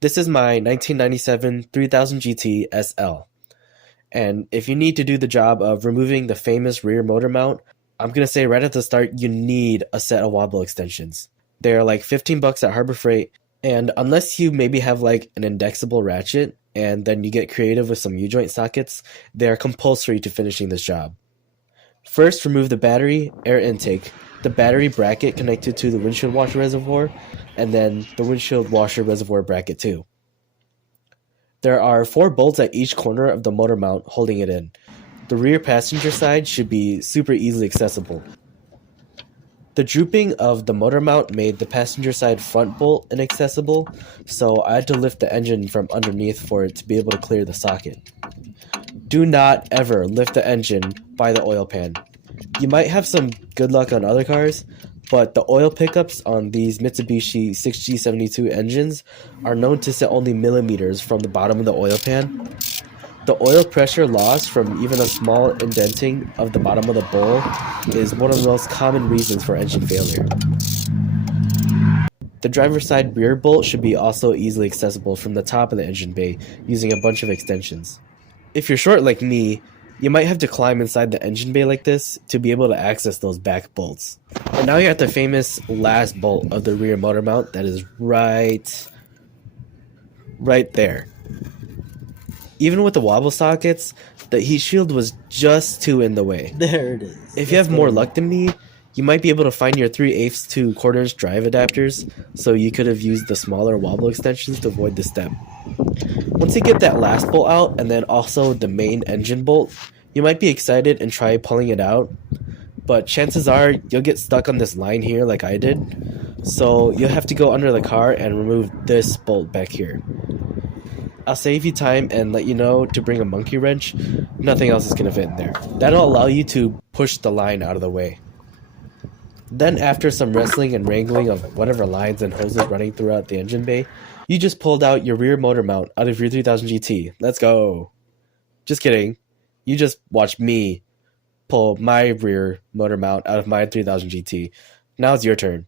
This is my 1997 3000 GT SL. And if you need to do the job of removing the famous rear motor mount, I'm going to say right at the start, you need a set of wobble extensions. They're like 15 bucks at Harbor Freight, and unless you maybe have like an indexable ratchet and then you get creative with some U-joint sockets, they're compulsory to finishing this job. First, remove the battery, air intake, the battery bracket connected to the windshield washer reservoir, and then the windshield washer reservoir bracket too. There are 4 bolts at each corner of the motor mount holding it in. The rear passenger side should be super easily accessible. The drooping of the motor mount made the passenger side front bolt inaccessible, so I had to lift the engine from underneath for it to be able to clear the socket. Do not ever lift the engine by the oil pan. You might have some good luck on other cars, but the oil pickups on these Mitsubishi 6G72 engines are known to sit only millimeters from the bottom of the oil pan. The oil pressure loss from even a small indenting of the bottom of the bowl is one of the most common reasons for engine failure. The driver's side rear bolt should be also easily accessible from the top of the engine bay using a bunch of extensions. If you're short like me, you might have to climb inside the engine bay like this to be able to access those back bolts. And now you're at the famous last bolt of the rear motor mount that is right there. Even with the wobble sockets, the heat shield was just too in the way. There it is. If you have more luck than me, you might be able to find your 3/8 to 1/4 drive adapters, so you could have used the smaller wobble extensions to avoid this step. Once you get that last bolt out, and then also the main engine bolt, you might be excited and try pulling it out, but chances are you'll get stuck on this line here like I did, so you'll have to go under the car and remove this bolt back here. I'll save you time and let you know to bring a monkey wrench. Nothing else is going to fit in there. That'll allow you to push the line out of the way. Then after some wrestling and wrangling of whatever lines and hoses running throughout the engine bay, you just pulled out your rear motor mount out of your 3000 GT. Let's go. Just kidding. You just watched me pull my rear motor mount out of my 3000 GT. Now it's your turn.